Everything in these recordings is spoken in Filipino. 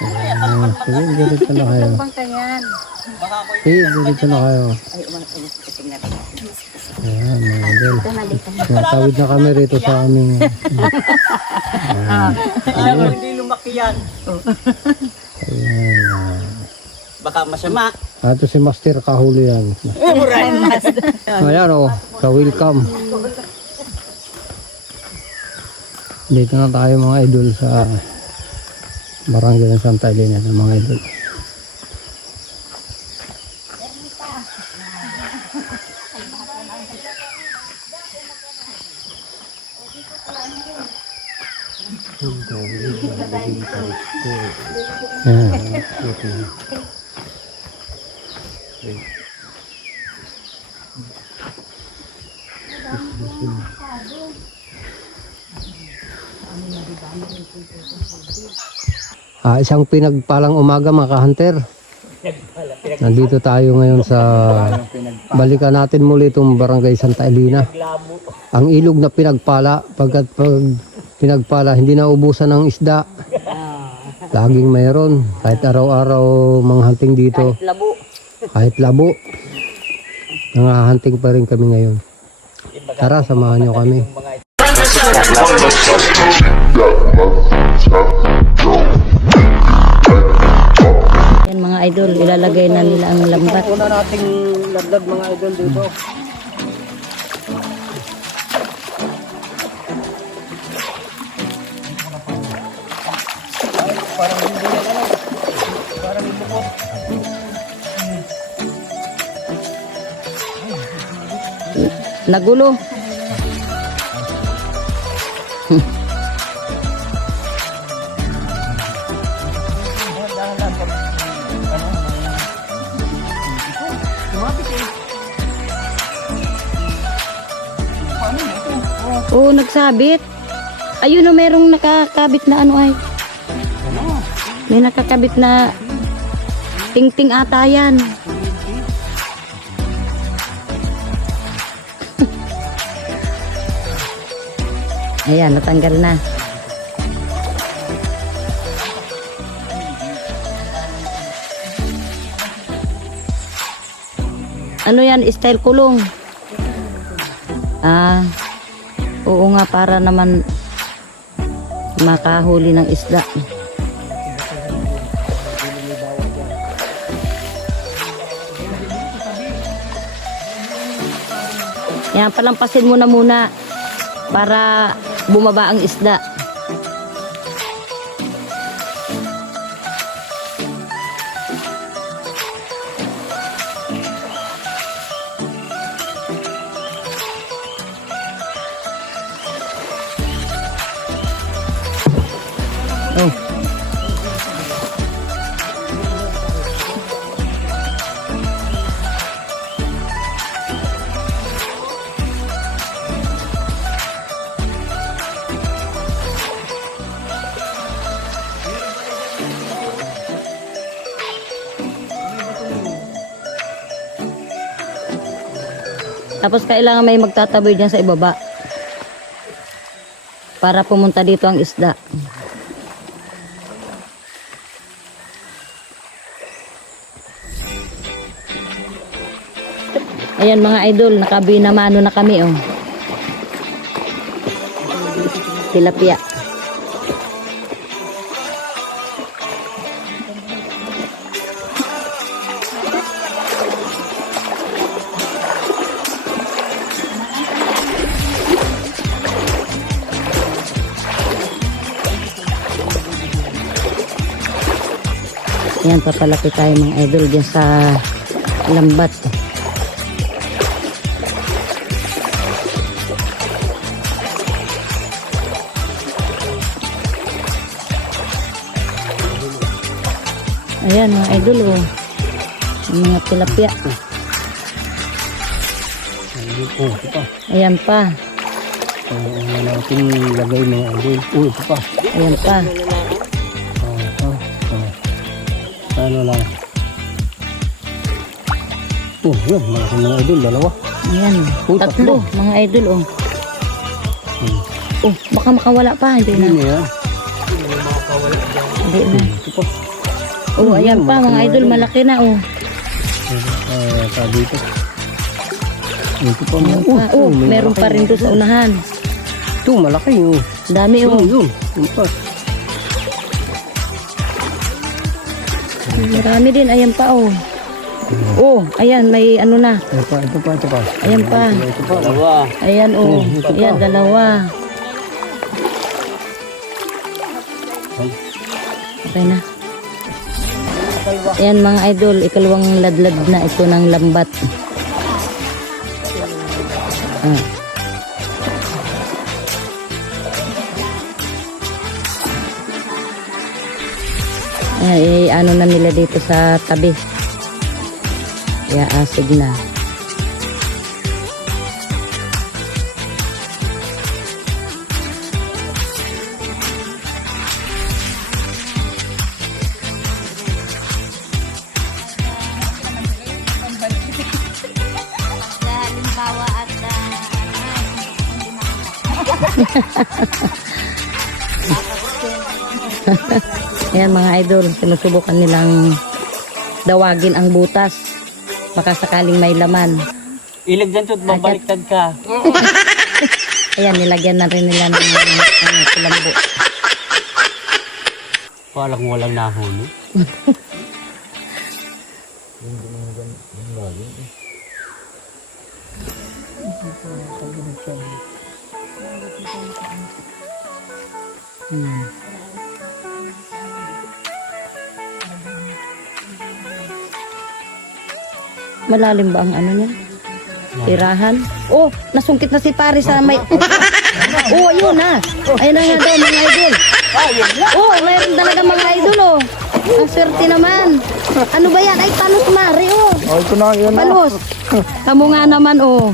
Sige, dito na kayo. Sige, dito na kayo. Ayan, mga idol. Natawid na kami rito sa aming... Ayaw mo hindi lumaki yan. Ayan. Baka masama. Ito si Master kahuli yan. Ayan o, ka-welcome. Dito na tayo mga idol sa barangay ng Santa Elena ng mga idol. Isang pinagpalang umaga mga ka-hunter. Nandito tayo ngayon sa balikan natin muli itong barangay Santa Elena. Ang ilog na pinagpala, pagkat pag pinagpala hindi na ubusan ng isda. Laging mayroon, kahit araw-araw mga hunting dito. Kahit labo. Nanghahunting pa rin kami ngayon. Tara, samahan nyo kami. Yan mga idol, ilalagay na nila ang lambat. Una nating lagdag mga idol dito. Parang hindi na lang. Parang ibukot. Nagulo. Oo, nagsabit. Ayun o, merong nakakabit na ano ay. May nakakabit na ting-ting ata yan. Ayan, natanggal na. Ano yan, style kulong? Oo nga, para naman makahuli ng isda. Yan, palampasin mo na muna para bumaba ang isda. Oh. Tapos kailangan may magtataboy dyan sa ibaba para pumunta dito ang isda. Ayan mga idol, nakabinamano na kami oh. Tilapia. Ayan, papalaki tayo mga idol dyan sa lambat. Ayan mga idol oh. Yung mga tilapia. Ayan pa. Ayan natin lagay mga idol. Ito pa. Ayan pa. Ano lang. Yun, mga idol, dalawa. Ayan, tatlo mga idol oh. Baka makawala pa, hindi na. Hindi yan. Hindi na. Oh, ayan pa mga idol, malaki na oh. Pa dito. Ito pa mga. Oh, meron pa rin doon sa unahan. Ito, malaki yun. Dami oh. Yun. Yun pa. Marami din, ayan pa oh. Oh, ayan, may ano na. Ito pa. Ayan pa. Ito pa. Dalawa. Ayan oh. Ayan, dalawa. Okay na. Ayan mga idol, ikalawang ladlad na ito ng lambat. Ah. Ayan, ano na nila dito sa tabi. Kaya asig na. Ayan mga idol, sinusubukan nilang dawagin ang butas. Baka sakaling may laman. Ilag dyan, Tut, babaliktad ka. Ayan, nilagyan na rin nila ng kulambo. Walang nahuli. Malalim ba ang ano niya? Tirahan? Oh, nasungkit na si Paris sa may... Oh, ayun na. Ayun na nga daw mga idol. Oh, mayroon talaga mga idol oh. Ang swerte naman. Ano ba yan? Ay, panos Mari oh. Oh, ito na yan. Panos. Kamu nga naman oh.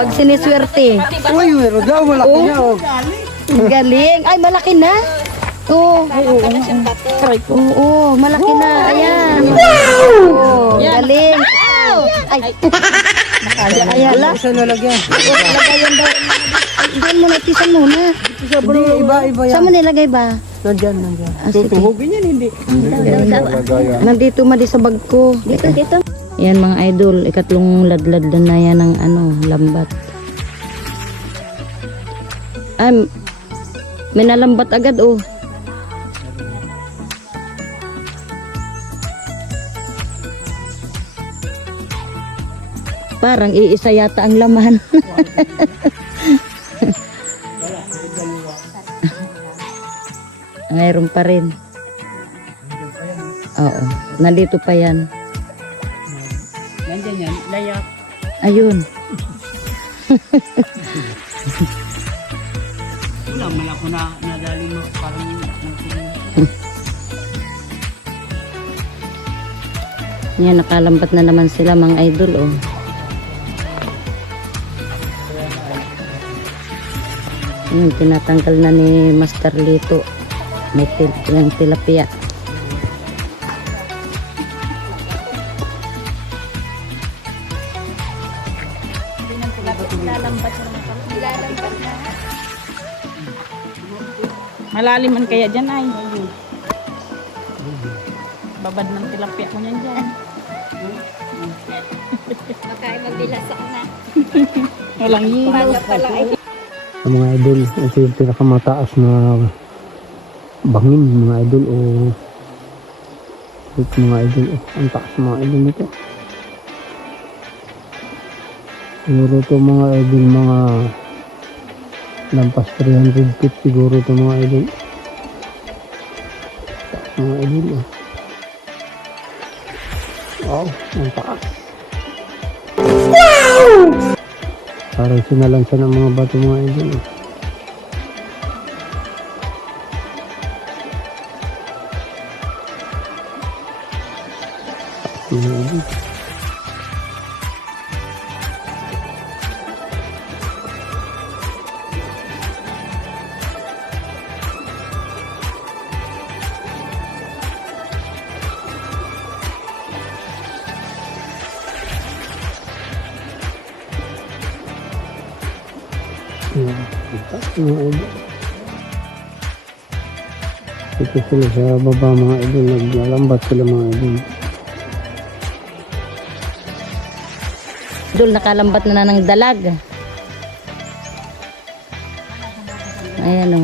Pag siniswerte. Uy, meron daw. Malaki Oh. niya. Oh. Ang galing. Ay, malaki na. Oo. Oo, malaki na. Ayan. Oh, galing. Ay. Ayan. Isa nalagyan. Lagayan daw. Doon mo natisan muna. Hindi, iba yan. Saan mo nilagay ba? Nandyan. Ah, sige. Tuhugin yan, hindi. Nandito mali sa bag ko. Dito. Ayan mga idol, ikatlong ladlad na yan ng ano, lambat. May nalambat agad oh. Parang iisa yata ang laman. Mayroon pa rin. Oo, nandito pa yan. Nandyan yan, layak. Ayun. Wala, may ako na nadali mo. Parang Yan, nakalambat na naman sila mga idol oh. Yan, tinatanggal na ni Master Lito. May yung tilapia. Malalim man kaya dyan ay. Babad ng tilapia mo yan dyan. Baka magbilasak na. Walang hilo. Ang mga idol, ito yung pinakamataas na bangin mga idol o ito mga idol ang taas mga idol nito. Siguro ito mga idol mga lampas 300 feet siguro ito mga idol. Taas mga idol oh. Wow, ang taas. Wow! Parang sinalansa ng mga bato mga idol oh. Dito sila sa baba mga idol. Naglalambat sila mga idol. Idol, nakalambat na ng dalag. Ayan o.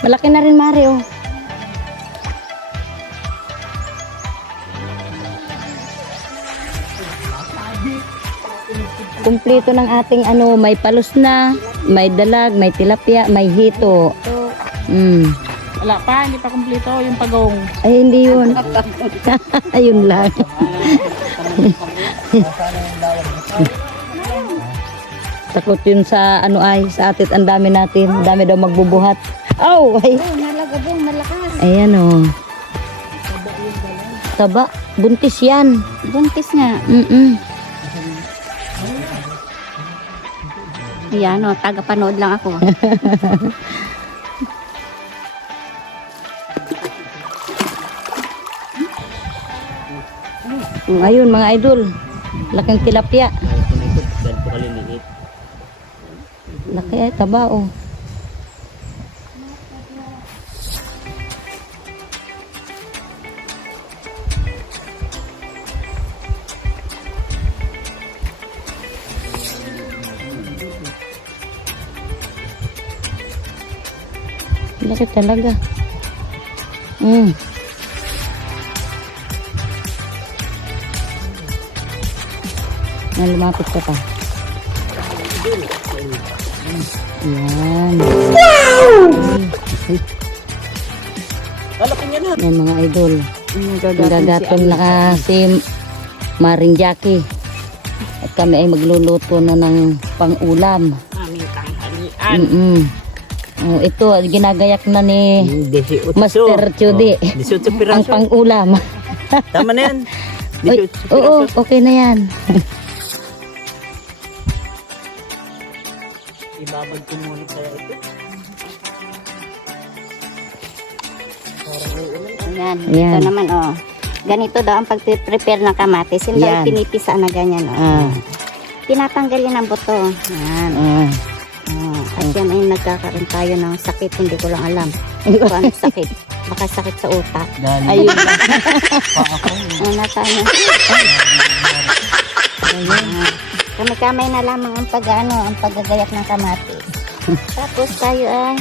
Malaki na rin, Mari, oh. Kumpleto ng ating ano, may palos na, may dalag, may tilapia, may hito. Wala pa, hindi pa kumpleto yung pagong. Ay, hindi yun. Ayun lang. Takot yun sa ano ay, sa atit ang dami natin. Ang dami daw magbubuhat. Oh, ay. Nalagabong malakas. Ayan o. Taba, buntis yan. Buntis nga. Ayan o, taga-panood lang ako. Ngayon mga idol, laking tilapia. Ganito kaliliit. Laki ay taba oh. Laki talaga. Lumapit ka pa. Yan. Yan mga idol. Nagagatong na si Maring Jackie. At kami ay magluluto na ng pang-ulam. Aming tanghalian. Oh, ito, ginagayak na ni 18. Master Chudi. 18 Ang piraso. pang-ulam. Tama na yan. Oy, 18 oo, piraso. okay na yan. Ibabad ko muna kaya ito. Ayan, Ayan. ito naman oh. Ganito daw ang pag-prepare ng kamatis. Hindi Yan. daw pinipisa na ganyan oh. Ah. Tinatanggal yan ang buto. Ayan. Ah. Oh, at yan ay nagkakaroon tayo ng sakit. Hindi ko lang alam kung anong sakit. Baka sakit sa utak. Ayun. Ano tayo? Kamay-kamay na lamang ang ang paggagayak ng kamatis. Tapos tayo ay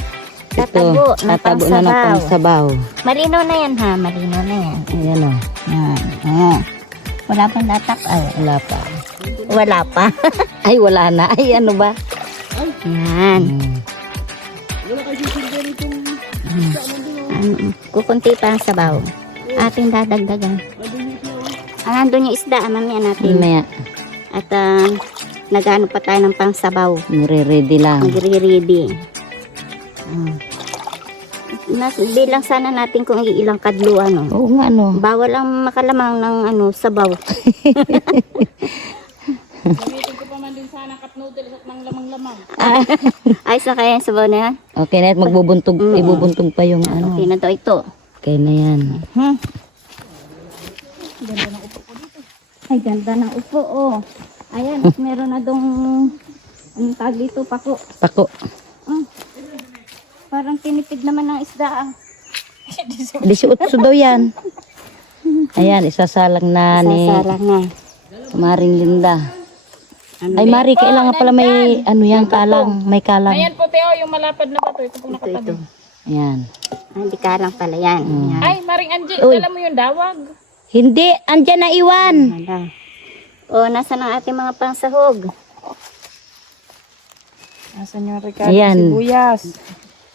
tatabo ng Tatabo na ng pangsabaw. pangsabaw. Malinaw na yan ha, malinaw na yan. Ayan o. Yan. Oh. Wala pang latak. Ay, Wala pa. wala pa. Ay, wala na. Ay, ano ba? Yan. Kukunti pa ang sabaw. Ating dadagdagan. Nandun yung isda, mamaya natin. Maya, At nagano pa tayo ng pangsabaw. nire-ready lang. Magre-ready. Bilang sana natin kung ilang kadlo ano. Oo nga, no. Bawal ang makalamang ng sabaw. Gamitin ko pa man din sana cup noodles at ng lamang-lamang. Ayos na kaya yung sabaw na yan? Okay na, at magbubuntog, ibubuntog pa yung ano. Okay na to ito. Okay na yan. Ay, ganda ng upo, oh. Ayan, at meron na dong, anong tag dito, pako. Pako. Parang tinipid naman ng isda, ah. 18 daw yan. Ayan, isasalang na ni Sasalang na. Maring Linda. Ano Ay, Mari, kailangan pala may ano yan, kalang. May kalang. Ayan po, Teo, yung malapad na bato. Ito pong nakatabi. Ayan. Hindi ka lang pala yan. Yan. Ay, Maring Angie, Uy. alam mo yung dawag? Hindi, andyan na iwan. Wala. O, nasa ang ating mga pangsahog? Asan yung Ricardo Ayan. sibuyas?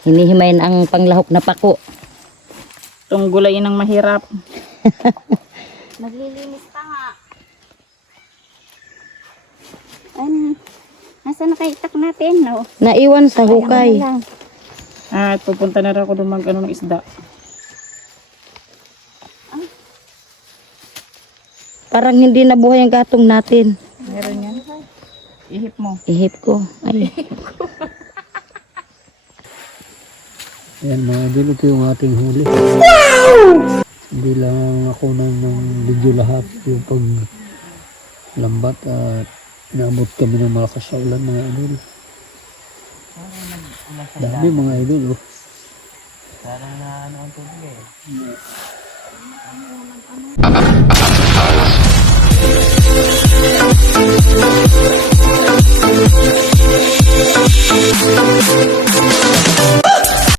Hinihimayin ang panglahok na pako. Itong gulayin ng mahirap. Maglilinis pa nga. Nasa nakaitak natin, no? Naiwan sa hukay. Ayan, At pupunta na rin ako doon mag-ano ng isda. Parang hindi nabuhay ang gatong natin. Meron yan. Ihip mo. Ihip ko. Ay. Ayan mga idol, ito yung ating huli. Hindi lang ako ng video lahat. Yung paglambat at naabot kami ng malakas sa ulan mga idol. naman sa Dami mga idol oh. Parang na ano ang tubig eh.